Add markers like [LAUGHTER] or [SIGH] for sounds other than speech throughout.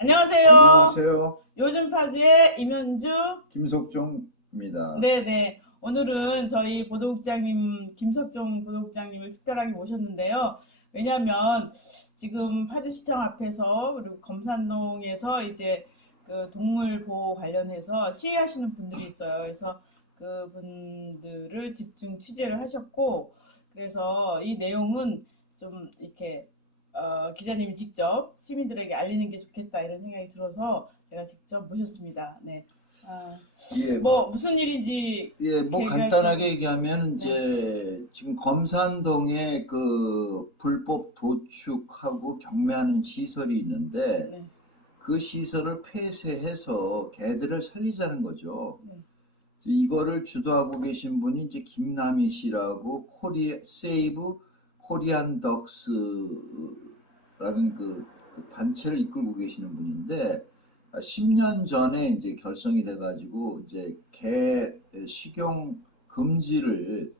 안녕하세요. 안녕하세요. 요즘 파지의 임현주. 김석종입니다. 네네. 오늘은 저희 보도국장님, 김석종 보도국장님을 특별하게 모셨는데요. 왜냐면 지금 파주시청 앞에서 그리고 검산동에서 이제 그 동물 보호 관련해서 시위하시는 분들이 있어요. 그래서 그 분들을 집중 취재를 하셨고, 그래서 이 내용은 좀 이렇게 어, 기자님이 직접 시민들에게 알리는 게 좋겠다 이런 생각이 들어서 제가 직접 모셨습니다. 네. 아, 예, 뭐 무슨 일인지 예, 뭐 간단하게 좀- 얘기하면 이제 지금 검산동에 그 불법 도축하고 경매하는 시설이 있는데 네. 그 시설을 폐쇄해서 개들을 살리자는 거죠. 네. 이거를 주도하고 계신 분이 이제 김남희 씨라고 코리아 세이브 코리안 덕스라는 그, 그 단체를 이끌고 계시는 분인데 10년 전에 이제 결성이 돼가지고 이제 개 식용 금지를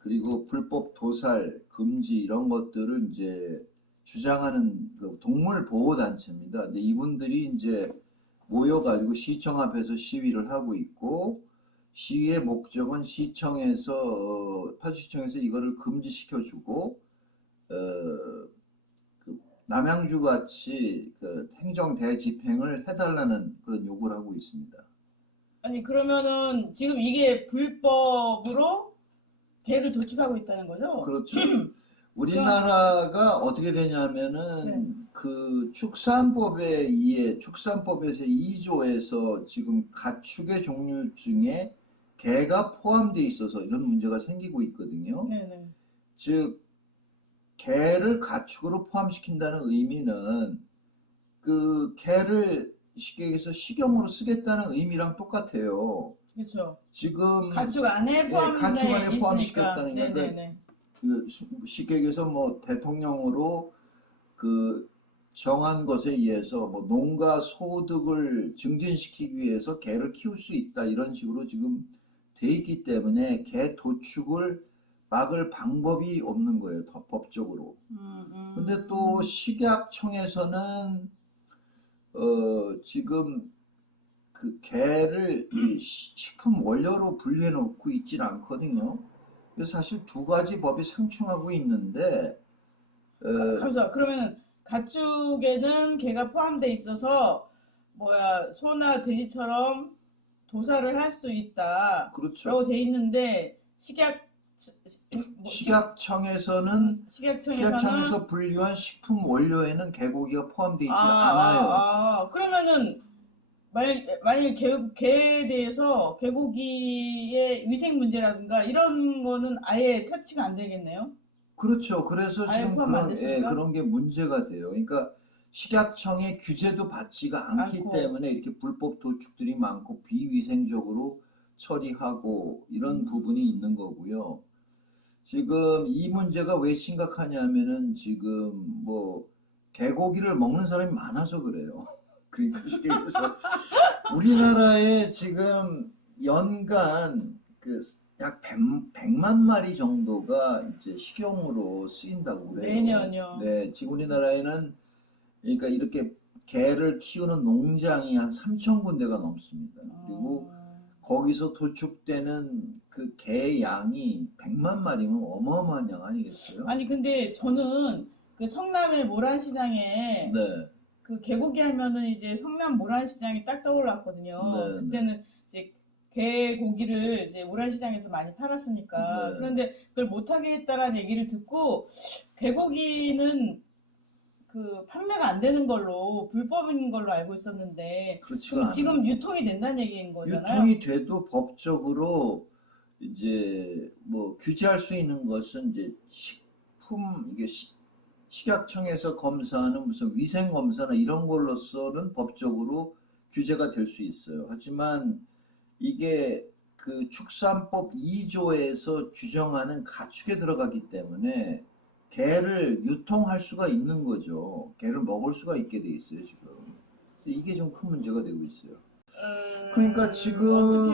그리고 불법 도살 금지 이런 것들을 이제 주장하는 그 동물 보호 단체입니다. 근데 이분들이 이제 모여가지고 시청 앞에서 시위를 하고 있고 시위의 목적은 시청에서 어, 파주시청에서 이거를 금지시켜주고 어, 그 남양주 같이 그 행정 대집행을 해달라는 그런 요구를 하고 있습니다. 아니 그러면은 지금 이게 불법으로 개를 도축하고 있다는 거죠? 그렇죠. [CLEARS THROAT] 우리나라가 어떻게 되냐면은 네. 그 축산법에 의해 축산법에서 2조에서 지금 가축의 종류 중에 개가 포함되어 있어서 이런 문제가 생기고 있거든요. 네네. 즉 개를 가축으로 포함시킨다는 의미는 그 개를 쉽게 얘기해서 식용으로 쓰겠다는 의미랑 똑같아요. 그렇죠. 지금 가축 안에 예, 포함돼 가축 안에. 포함시켰다는 게. 그 수- 쉽게 얘기해서 뭐 대통령으로 그 정한 것에 의해서 뭐 농가 소득을 증진시키기 위해서 개를 키울 수 있다 이런 식으로 지금 돼 있기 때문에 개 도축을 막을 방법이 없는 거예요, 더 법적으로. 음, 음. 근데 또 식약청에서는 어 지금 그 개를 식품 원료로 분류해 놓고 있지는 않거든요. 그래서 사실 두 가지 법이 상충하고 있는데 어, 그래서 그러면은 가축에는 개가 포함돼 있어서 뭐야 소나 돼지처럼 도살을 할수 있다. 그렇죠. 라고 돼 있는데 식약 뭐, 식약청에서는 식약청에서는 식약청에서 분류한 식품 원료에는 개고기가 포함되어 있지 아, 않아요. 아, 아. 그러면은 만약 만약 개, 개에 대해서 개고기의 위생 문제라든가 이런 거는 아예 터치가 안 되겠네요. 그렇죠. 그래서 지금 그런, 예? 그런 게 문제가 돼요. 그러니까 식약청의 규제도 받지가 않기 않고. 때문에 이렇게 불법 도축들이 많고 비위생적으로 처리하고 이런 부분이 있는 거고요. 지금 이 문제가 왜 심각하냐면은 지금 뭐 개고기를 먹는 사람이 많아서 그래요. [LAUGHS] 그러니까 쉽게 얘기해서 우리나라에 지금 연간 그 약 100, 만 마리 정도가 이제 식용으로 쓰인다고 그래요. 매년요. 네, 지금 우리나라에는 그러니까 이렇게 개를 키우는 농장이 한 3천 군데가 넘습니다. 그리고 어, 거기서 도축되는 그 개 양이 100만 마리면 어마어마한 양 아니겠어요? 아니 근데 저는 그 성남의 모란시장에 네, 그 개고기 하면은 이제 성남 모란시장이 딱 떠올랐거든요. 네, 그때는 이제 개 고기를 이제 모란시장에서 많이 팔았으니까. 네. 그런데 그걸 못하게 했다라는 얘기를 듣고 개고기는 그 판매가 안 되는 걸로 불법인 걸로 알고 있었는데 그렇지가 그럼 않아요. 지금 유통이 된다는 얘기인 거잖아요. 유통이 돼도 법적으로 이제 뭐 규제할 수 있는 것은 이제 식품 이게 시- 식약청에서 검사하는 무슨 위생 검사나 이런 걸로서는 법적으로 규제가 될 수 있어요. 하지만 이게 그 축산법 2조에서 규정하는 가축에 들어가기 때문에 개를 유통할 수가 있는 거죠. 개를 먹을 수가 있게 돼 있어요, 지금. 그래서 이게 좀 큰 문제가 되고 있어요. 음, 그러니까 지금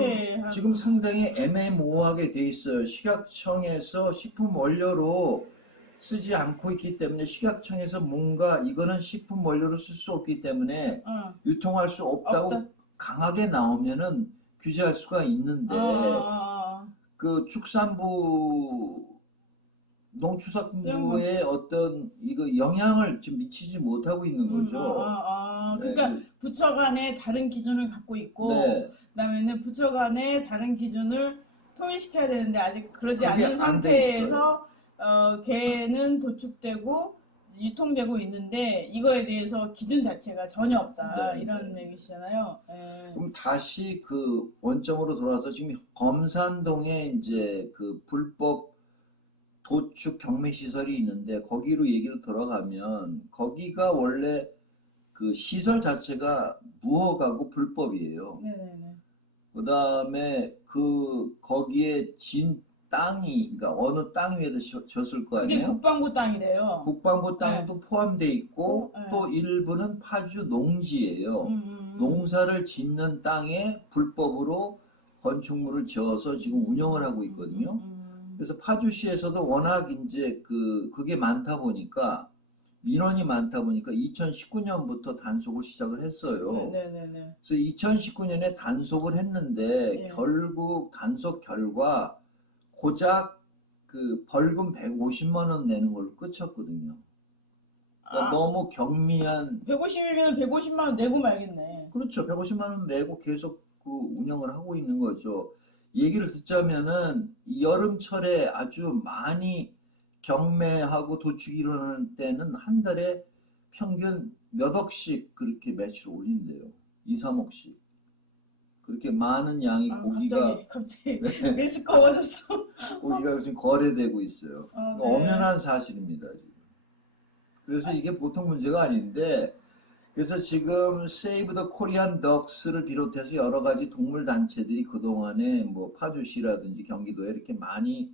지금 상당히 애매모호하게 돼 있어요. 식약청에서 식품 원료로 쓰지 않고 있기 때문에 식약청에서 뭔가 이거는 식품 원료로 쓸 수 없기 때문에 어, 유통할 수 없다고 없다. 강하게 나오면은 규제할 수가 있는데 어, 어, 어. 그 축산부 농축산부의 어떤 이거 영향을 지금 미치지 못하고 있는 음, 거죠. 어, 어, 어. 네, 그러니까 부처 간에 다른 기준을 갖고 있고 네. 그다음에는 부처 간에 다른 기준을 통일시켜야 되는데 아직 그러지 않은. 상태에서 어, 개는 도축되고 유통되고 있는데 이거에 대해서 기준 자체가 전혀 없다 네, 이런 네. 얘기시잖아요. 예. 그럼 다시 그 원점으로 돌아와서 지금 검산동에 이제 그 불법 도축 경매 시설이 있는데 거기로 얘기를 돌아가면 거기가 원래 그 시설 자체가 무허가고 불법이에요. 네네네. 그다음에 그 거기에 진 땅이 그러니까 어느 땅 위에다 졌- 졌을 거 그게 아니에요? 국방부 땅이래요. 국방부 땅도 포함돼 있고 네. 또 일부는 파주 농지예요. 음, 음, 음. 농사를 짓는 땅에 불법으로 건축물을 지어서 지금 운영을 하고 있거든요. 음, 음. 그래서 파주시에서도 워낙 이제 그 그게 많다 보니까 민원이 많다 보니까 2019년부터 단속을 시작을 했어요. 네네네. 그래서 2019년에 단속을 했는데 예. 결국 단속 결과 고작 그 벌금 150만 원 내는 걸로 끝쳤거든요. 그러니까 아. 너무 경미한 150이면 150만 원 내고 말겠네. 그렇죠. 150만 원 내고 계속 그 운영을 하고 있는 거죠. 얘기를 듣자면은 이 여름철에 아주 많이 경매하고 도축이 일어나는 때는 한 달에 평균 몇 억씩 그렇게 매출 올린대요. 2, 3억씩. 그렇게 많은 양이 아, 고기가 갑자기 갑자기 왜 시꺼워졌어? [LAUGHS] 고기가 지금 거래되고 있어요. 어, 이거 네. 엄연한 사실입니다, 지금. 그래서 이게 보통 문제가 아닌데, 그래서 지금 Save the Korean Ducks를 비롯해서 여러 가지 동물 단체들이 그동안에 뭐 파주시라든지 경기도에 이렇게 많이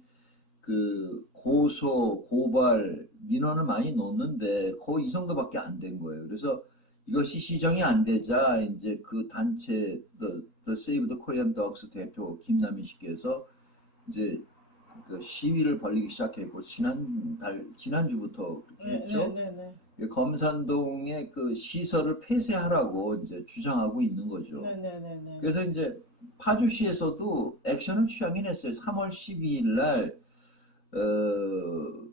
그 고소, 고발, 민원을 많이 넣었는데 거의 이 정도밖에 안 된 거예요. 그래서 이것이 시정이 안 되자 이제 그 단체 The, the Save the Korean Ducks 대표 김남희 씨께서 이제 그 시위를 벌리기 시작했고 지난달 지난주부터 그렇게 네, 했죠. 네, 네, 네. 그 검산동의 그 시설을 폐쇄하라고 이제 주장하고 있는 거죠. 네, 네, 네, 네. 그래서 이제 파주시에서도 액션을 취하긴 했어요. 3월 12일 날, 어,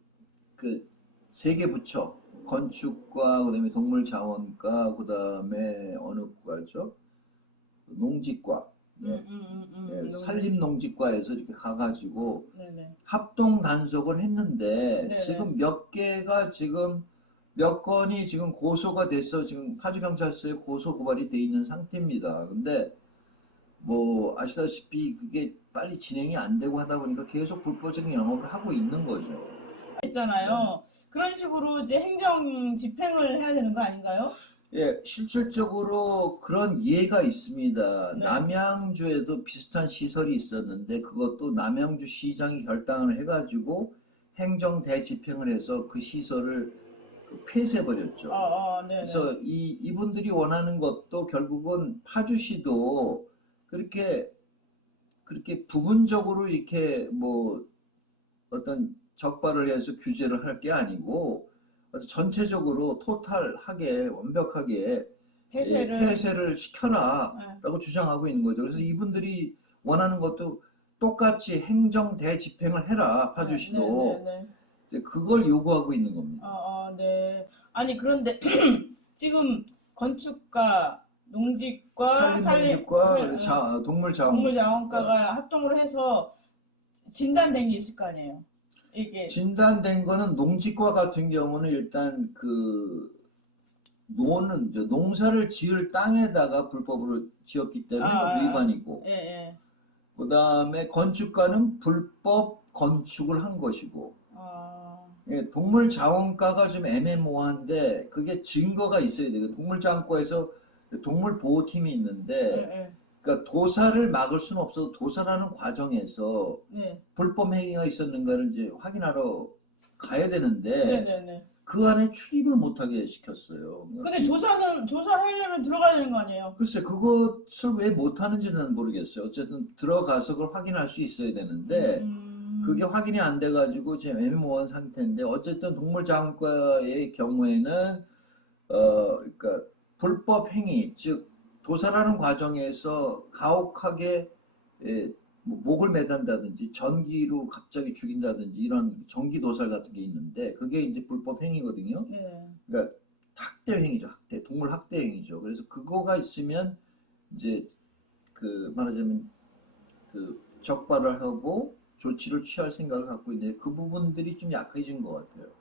그, 세개 부처, 건축과, 그 다음에 동물자원과, 그 다음에 어느 과죠? 농지과, 음, 네. 음, 음, 음, 네, 너무- 산림농지과에서 이렇게 가가지고 네, 네. 합동 단속을 했는데 네네. 지금 몇 개가 지금 몇 건이 지금 고소가 돼서 지금 파주경찰서에 고소 고발이 돼 있는 상태입니다. 근데 뭐 아시다시피 그게 빨리 진행이 안 되고 하다 보니까 계속 불법적인 영업을 하고 있는 거죠. 있잖아요. 그런 식으로 이제 행정 집행을 해야 되는 거 아닌가요? 예, 실질적으로 그런 예가 있습니다. 네. 남양주에도 비슷한 시설이 있었는데 그것도 남양주 시장이 결당을 해가지고 행정 대집행을 해서 그 시설을 그 폐쇄해버렸죠. 어, 어, 네, 네. 그래서 이, 이분들이 원하는 것도 결국은 파주시도 그렇게, 그렇게 부분적으로 이렇게 뭐 어떤 적발을 해서 규제를 할 게 아니고 아주 전체적으로 토탈하게 완벽하게 폐쇄를 예, 폐쇄를 시켜라 네. 라고 주장하고 있는 거죠. 그래서 이분들이 원하는 것도 똑같이 행정 대집행을 해라 파주시도 네, 네, 네. 이제 그걸 요구하고 있는 겁니다. 어, 어, 네. 아니 그런데 [CLEARS THROAT] 지금 건축가, 농지과, 산림농지과 산림- 네, 자- 동물자원 동물자원과가 합동으로 해서 진단된 게 있을 거 아니에요. 이게 진단된 거는 농지과 같은 경우는 일단 그 노는 농사를 지을 땅에다가 불법으로 지었기 때문에 아, 그거 위반이고 예, 예. 그다음에 건축가는 불법 건축을 한 것이고 아, 예, 동물 자원과가 좀 애매모호한데 그게 증거가 있어야 돼요. 동물 자원과에서 동물 보호팀이 예, 있는데 예. 그러니까 도살을 막을 수는 없어도 도살하는 과정에서 네. 불법 행위가 있었는가를 이제 확인하러 가야 되는데 네, 네, 네. 그 안에 출입을 못하게 시켰어요. 근데 조사는 조사하려면 들어가야 되는 거 아니에요? 글쎄 그것을 왜 못하는지는 모르겠어요. 어쨌든 들어가서 그걸 확인할 수 있어야 되는데 음, 그게 확인이 안 돼가지고 지금 애매모호한 상태인데 어쨌든 동물자원과의 경우에는 어 그러니까 불법 행위 즉 도살하는 과정에서 가혹하게 예, 뭐 목을 매단다든지 전기로 갑자기 죽인다든지 이런 전기 도살 같은 게 있는데 그게 이제 불법 행위거든요. 네. 그러니까 학대 행위죠, 학대 동물 학대 행위죠. 그래서 그거가 있으면 이제 그 말하자면 그 적발을 하고 조치를 취할 생각을 갖고 있는데 그 부분들이 좀 약해진 것 같아요.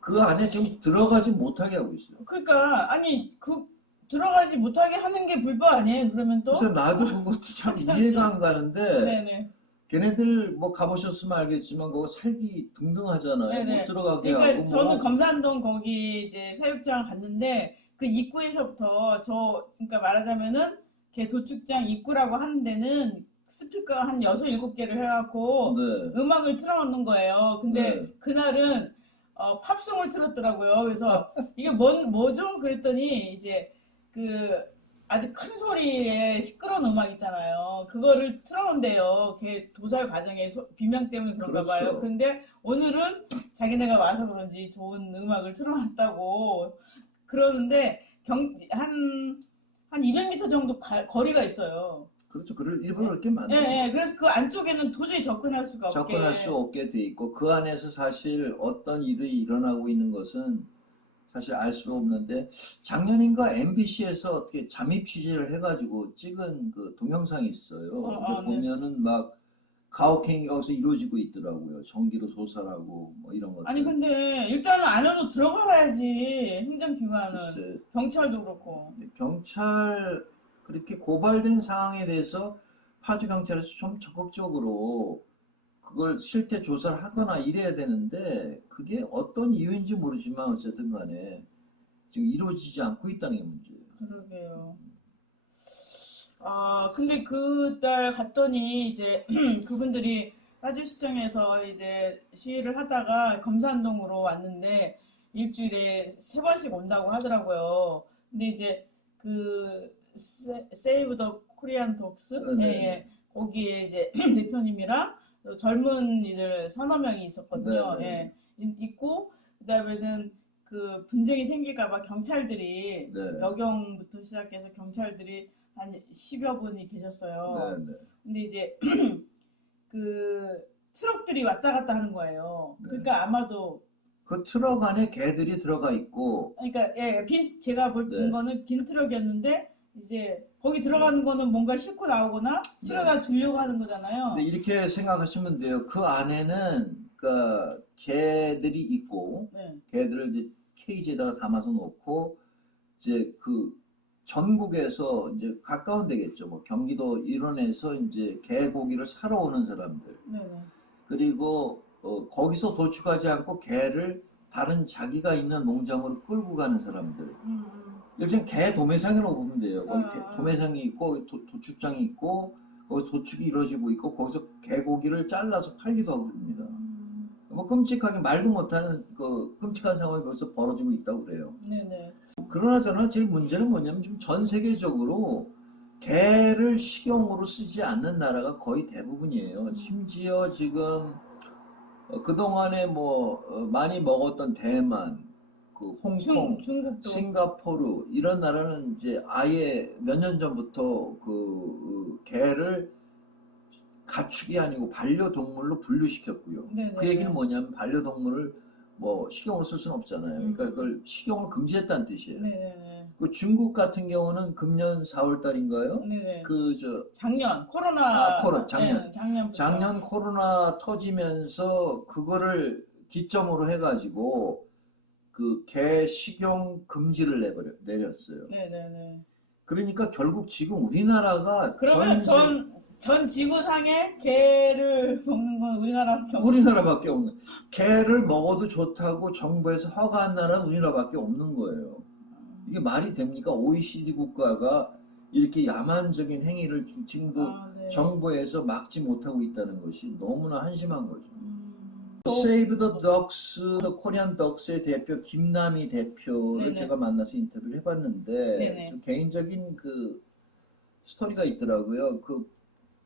그 안에 지금 들어가지 못하게 하고 있어요. 그러니까 아니 그 들어가지 못하게 하는 게 불법 아니에요? 그러면 또? 그래서 나도 그것도 [LAUGHS] 참 참, 이해가 안 가는데 네네. 걔네들 뭐 가보셨으면 알겠지만 그거 살기 등등하잖아요. 네네. 못 들어가게 그러니까 하고 저는 뭐 검산동 거기 이제 사육장 갔는데 그 입구에서부터 저 그러니까 말하자면은 걔 도축장 입구라고 하는 데는 스피커가 한 여섯 일곱 개를 해갖고 네. 음악을 틀어놓는 거예요. 근데 네. 그날은 어, 팝송을 틀었더라고요. 그래서 이게 뭔 뭐죠? 그랬더니 이제 그 아주 큰 소리의 시끄러운 음악 있잖아요. 그거를 틀어놓은대요. 걔 도살 과정의 소- 비명 때문에 그런가 봐요. 그렇죠. 근데 오늘은 자기네가 와서 그런지 좋은 음악을 틀어놨다고 그러는데 경, 한, 한 200m 정도 가- 거리가 있어요. 그렇죠. 그를 일부러 그렇게 만든 예, 예. 그래서 그 안쪽에는 도저히 접근할 수가 없게. 접근할 수 없게 돼 있고 그 안에서 사실 어떤 일이 일어나고 있는 것은 사실 알 수가 없는데 작년인가 MBC에서 어떻게 잠입 취재를 해가지고 찍은 그 동영상이 있어요. 어, 아, 네. 보면은 막 가혹행위가 거기서 이루어지고 있더라고요. 전기로 도살하고 뭐 이런 것들. 아니 근데 일단은 안으로 들어가 봐야지 행정기관은 글쎄, 경찰도 그렇고 경찰 그렇게 고발된 상황에 대해서 파주 경찰에서 좀 적극적으로 그걸 실태 조사를 하거나 이래야 되는데 그게 어떤 이유인지 모르지만 어쨌든 간에 지금 이루어지지 않고 있다는 게 문제예요. 그러게요. 아 근데 그 날 갔더니 이제 [CLEARS THROAT] 그분들이 파주시청에서 이제 시위를 하다가 검산동으로 왔는데 일주일에 세 번씩 온다고 하더라고요. 근데 이제 그 세- 세이브 더 코리안 독스 네, 예, 네. 예. 거기에 이제 [CLEARS THROAT] 대표님이랑 또 젊은 이들 서너 명이 있었거든요. 네, 네. 예. 이- 있고 그다음에는 그 분쟁이 생길까 봐 경찰들이 네. 여경부터 시작해서 경찰들이 한 10여 분이 계셨어요. 네, 네. 근데 이제 [CLEARS THROAT] 그 트럭들이 왔다 갔다 하는 거예요. 네. 그러니까 아마도 그 트럭 안에 개들이 들어가 있고 그러니까 예, 빈 제가 본 네. 거는 빈 트럭이었는데 이제 거기 들어가는 거는 뭔가 싣고 나오거나 실어다 주려고 하는 거잖아요. 근데 이렇게 생각하시면 돼요. 그 안에는 그러니까 개들이 있고 네. 개들을 이제 케이지에다가 담아서 놓고 이제 그 전국에서 이제 가까운 데겠죠. 뭐 경기도 일원에서 이제 개 고기를 사러 오는 사람들 네, 네. 그리고 어, 거기서 도축하지 않고 개를 다른 자기가 있는 농장으로 끌고 가는 사람들. 음, 음. 요즘 개 도매상이라고 보면 돼요. 거기 아, 개- 아. 도매상이 있고 도, 도축장이 있고 거기서 도축이 이루어지고 있고 거기서 개고기를 잘라서 팔기도 하고 그럽니다. 음, 뭐 끔찍하게 말도 못하는 그 끔찍한 상황이 거기서 벌어지고 있다고 그래요. 네, 네. 그러나 저는 제일 문제는 뭐냐면 지금 전 세계적으로 개를 식용으로 쓰지 않는 나라가 거의 대부분이에요. 심지어 지금 어, 그동안에 뭐 어, 많이 먹었던 대만, 그 홍콩, 중, 중국도 싱가포르 이런 나라는 이제 아예 몇 년 전부터 그 어, 개를 가축이 아니고 반려동물로 분류시켰고요. 네, 네, 그 얘기는 네. 뭐냐면 반려동물을 뭐 식용으로 쓸 수는 없잖아요. 그러니까 음. 그걸 식용을 금지했다는 뜻이에요. 네, 네, 그 중국 같은 경우는 금년 4월 달인가요? 네. 네, 네. 그저 작년 코로나 아, 코로나, 작년. 네, 작년부터 작년 코로나 터지면서 그거를 기점으로 해가지고 그 개 식용 금지를 내버려 내렸어요. 네, 네, 네. 그러니까 결국 지금 우리나라가 그러면 전 세- 전, 전 지구상에 개를 먹는 건 우리나라밖에 없는 우리나라밖에 없는 개를 먹어도 좋다고 정부에서 허가한 나라는 우리나라밖에 없는 거예요. 이게 말이 됩니까? OECD 국가가 이렇게 야만적인 행위를 지금도 아, 네. 정부에서 막지 못하고 있다는 것이 너무나 한심한 거죠. 음, Save the Ducks, the Korean Ducks의 대표 김남희 대표를 네네. 제가 만나서 인터뷰를 해봤는데 네네. 좀 개인적인 그 스토리가 있더라고요. 그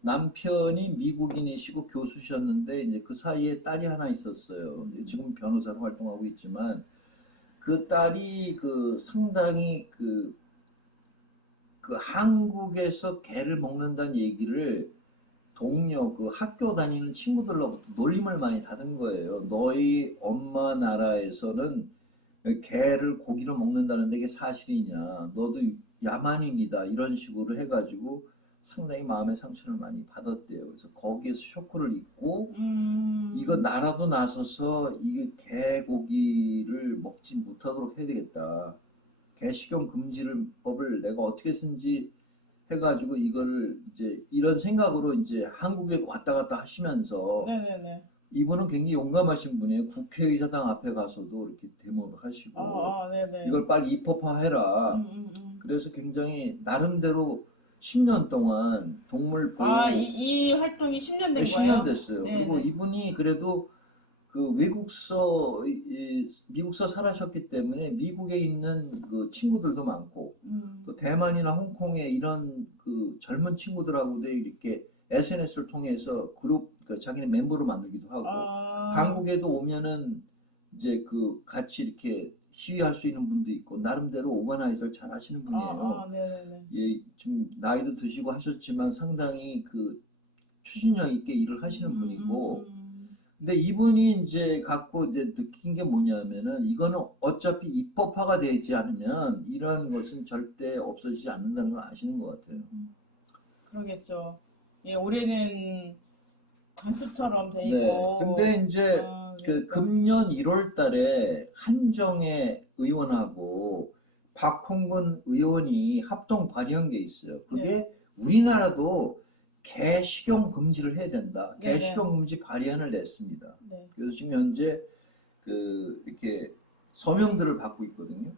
남편이 미국인이시고 교수셨는데 이제 그 사이에 딸이 하나 있었어요. 지금 변호사로 활동하고 있지만 그 딸이 그 상당히 그, 그 한국에서 개를 먹는다는 얘기를 동료 그 학교 다니는 친구들로부터 놀림을 많이 받은 거예요. 너희 엄마 나라에서는 개를 고기로 먹는다는데 이게 사실이냐? 너도 야만인이다 이런 식으로 해가지고 상당히 마음의 상처를 많이 받았대요. 그래서 거기에서 쇼크를 입고 음, 이거 나라도 나서서 이게 개 고기를 먹지 못하도록 해야 되겠다. 개식용 금지를 법을 내가 어떻게 쓴지 해가지고 이거를 이제 이런 생각으로 이제 한국에 왔다 갔다 하시면서 네네네. 이분은 굉장히 용감하신 분이에요. 국회의사당 앞에 가서도 이렇게 데모를 하시고 아, 아, 네네. 이걸 빨리 입법화해라. 음, 음, 음. 그래서 굉장히 나름대로 10년 동안 동물 보호 아, 이, 이 활동이 10년 된 10년 거예요? 됐어요. 네, 그리고 네. 이분이 그래도 그 외국서 이- 이 미국서 살아셨기 때문에 미국에 있는 그 친구들도 많고 음, 또 대만이나 홍콩에 이런 그 젊은 친구들하고도 이렇게 SNS를 통해서 그룹 그 자기네 멤버로 만들기도 하고 아, 한국에도 오면은 이제 그 같이 이렇게 시위할 수 있는 분도 있고 나름대로 오가나이저를 잘 하시는 분이에요. 아, 아, 네네네. 예, 좀 나이도 드시고 하셨지만 상당히 그 추진력 있게 일을 하시는 음, 분이고 음, 음. 근데 이분이 이제 갖고 이제 느낀 게 뭐냐면은 이거는 어차피 입법화가 되지 않으면 이런 것은 절대 없어지지 않는다는 걸 아시는 것 같아요. 그러겠죠. 예, 올해는 관습처럼 돼 네. 있고. 근데 이제 아, 그 그러니까. 금년 1월 달에 한정혜 의원하고 박홍근 의원이 합동 발의한 게 있어요. 그게 네. 우리나라도 개 식용 금지를 해야 된다. 개 네네. 식용 금지 발의안을 냈습니다. 네. 그래서 지금 현재 그 이렇게 서명들을 받고 있거든요.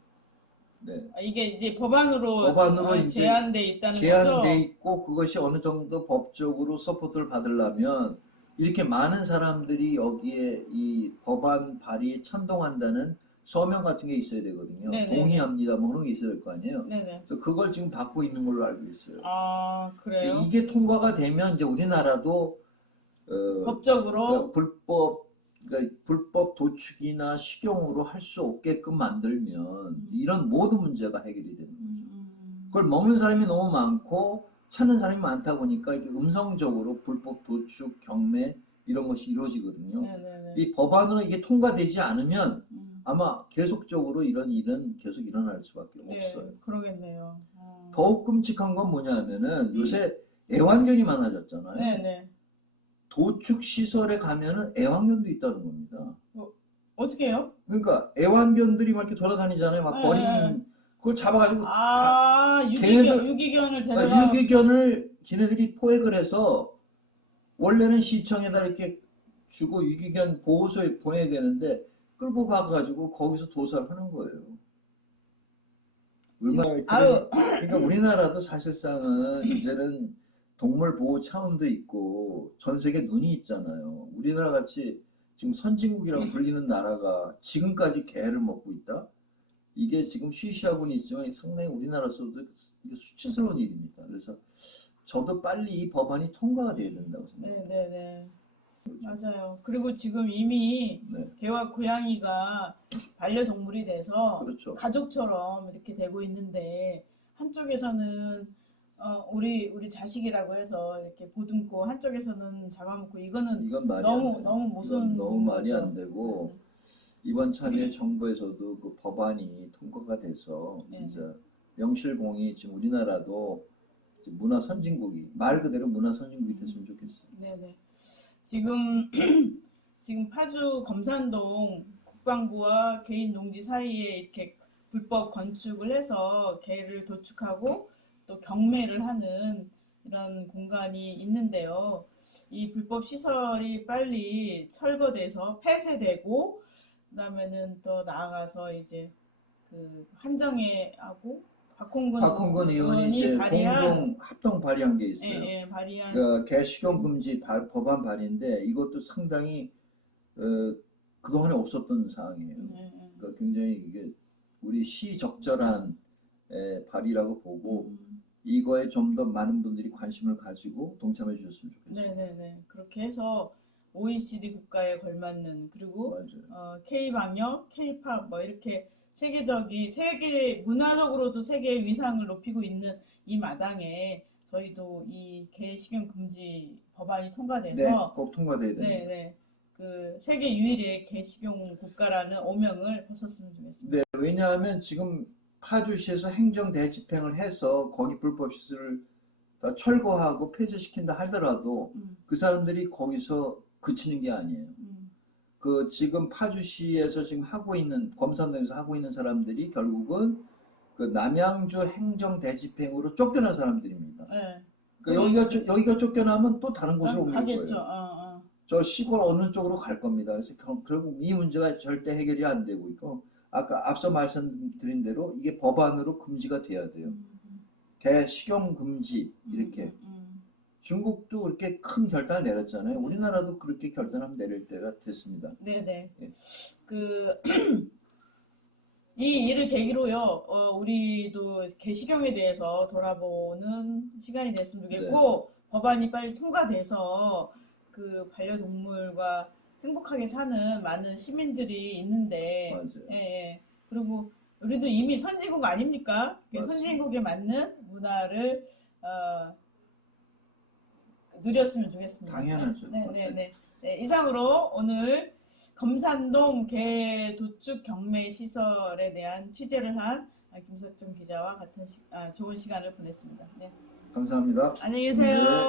네. 아, 이게 이제 법안으로, 법안으로 어, 이제 제한돼 있다는 제한돼 거죠? 있고 그것이 어느 정도 법적으로 서포트를 받으려면 이렇게 많은 사람들이 여기에 이 법안 발의에 찬동한다는 서명 같은 게 있어야 되거든요. 네네네. 동의합니다. 뭐 그런 게 있어야 될 거 아니에요. 네네. 그래서 그걸 지금 받고 있는 걸로 알고 있어요. 아, 그래요? 이게 통과가 되면 이제 우리나라도 어, 법적으로? 그러니까 불법 그러니까 불법 도축이나 식용으로 할 수 없게끔 만들면 이런 모든 문제가 해결이 되는 거죠. 음, 음, 음. 그걸 먹는 사람이 너무 많고 찾는 사람이 많다 보니까 이게 음성적으로 불법 도축, 경매 이런 것이 이루어지거든요. 네네네. 이 법안으로 이게 통과되지 않으면 음. 아마 계속적으로 이런 일은 계속 일어날 수밖에 네, 없어요. 그러겠네요. 아. 더욱 끔찍한 건 뭐냐면은 요새 애완견이 많아졌잖아요. 네 네. 도축 시설에 가면은 애완견도 있다는 겁니다. 어떻게 해요? 그러니까 애완견들이 막 이렇게 돌아다니잖아요. 막 네, 버린 네. 그걸 잡아가지고 아, 유기견, 유기견을 아, 데려가. 유기견을 지네들이 포획을 해서 원래는 시청에다 이렇게 주고 유기견 보호소에 보내야 되는데 끌고 가가지고 거기서 도살을 하는 거예요. 얼마나 아유. 그러니까 우리나라도 사실상은 이제는 동물 보호 차원도 있고 전 세계 눈이 있잖아요. 우리나라 같이 지금 선진국이라고 불리는 나라가 지금까지 개를 먹고 있다? 이게 지금 쉬쉬하고는 있지만 상당히 우리나라에서도 수치스러운 일입니다. 그래서 저도 빨리 이 법안이 통과가 돼야 된다고 생각해요. 네네 네. 맞아요. 그리고 지금 이미 네, 개와 고양이가 반려동물이 돼서 그렇죠. 가족처럼 이렇게 되고 있는데 한쪽에서는 어, 우리 우리 자식이라고 해서 이렇게 보듬고 한쪽에서는 잡아먹고 이거는 너무. 너무 모순 너무 말이. 안 되고 이번 차기에 정부에서도 그 법안이 통과가 돼서 네. 진짜 명실공히 지금 우리나라도 문화 선진국이 말 그대로 문화 선진국이 됐으면 좋겠어요. 네네. 지금 [CLEARS THROAT] 지금 파주 검산동 국방부와 개인 농지 사이에 이렇게 불법 건축을 해서 개를 도축하고 또 경매를 하는 이런 공간이 있는데요. 이 불법 시설이 빨리 철거돼서 폐쇄되고 그다음에는 또 나아가서 이제 그 한정혜하고 박홍근 박홍근 의원이 이제 공동 합동 발의한 게 예, 있어요. 예, 발의한 그러니까 개식용 금지 바- 법안 발의인데 이것도 상당히 어, 그동안에 없었던 사항이에요. 예, 예. 그러니까 굉장히 이게 우리 시적절한 에, 발의라고 보고 음. 이거에 좀 더 많은 분들이 관심을 가지고 동참해 주셨으면 좋겠어요. 네네네. 그렇게 해서 OECD 국가에 걸맞는 그리고 맞아요. 어, K-방역, K-팝 뭐 이렇게 세계적인 세계 문화적으로도 세계의 위상을 높이고 있는 이 마당에 저희도 이 개식용 금지 법안이 네, 통과돼서 꼭 통과돼야 됩니다. 네 네 그 세계 유일의 개식용 국가라는 오명을 벗었으면 좋겠습니다. 네, 왜냐하면 지금 파주시에서 행정 대집행을 해서 거기 불법 시설을 다 철거하고 폐쇄시킨다 하더라도 음, 그 사람들이 거기서 그치는 게 아니에요. 음, 그 지금 파주시에서 지금 하고 있는 검산동에서 하고 있는 사람들이 결국은 그 남양주 행정 대집행으로 쫓겨난 사람들입니다. 네. 그 여기가 쫓- 여기가 쫓겨나면 또 다른 곳으로 옮길 가겠죠. 거예요. 어, 어. 저 시골 어느 쪽으로 갈 겁니다. 그래서 결- 결국 이 문제가 절대 해결이 안 되고 있고 아까 앞서 말씀드린 대로 이게 법안으로 금지가 돼야 돼요. 음, 음, 개 식용 금지 이렇게 음, 음. 중국도 그렇게 큰 결단을 내렸잖아요. 우리나라도 그렇게 결단을 내릴 때가 됐습니다. 네네. 예. 그, [CLEARS THROAT] 이 일을 계기로요, 어, 우리도 개식용에 대해서 돌아보는 시간이 됐으면 좋겠고, 법안이 빨리 통과돼서 그 반려동물과 행복하게 사는 많은 시민들이 있는데, 맞아요. 예, 예. 그리고 우리도 이미 선진국 아닙니까? 그 맞습니다. 선진국에 맞는 문화를, 어, 누렸으면 좋겠습니다. 당연하죠. 네, 네, 네. 네, 이상으로 오늘 검산동 개도축 경매 시설에 대한 취재를 한 김석준 기자와 같은 시, 아, 좋은 시간을 보냈습니다. 네. 감사합니다. 안녕히 계세요. 네.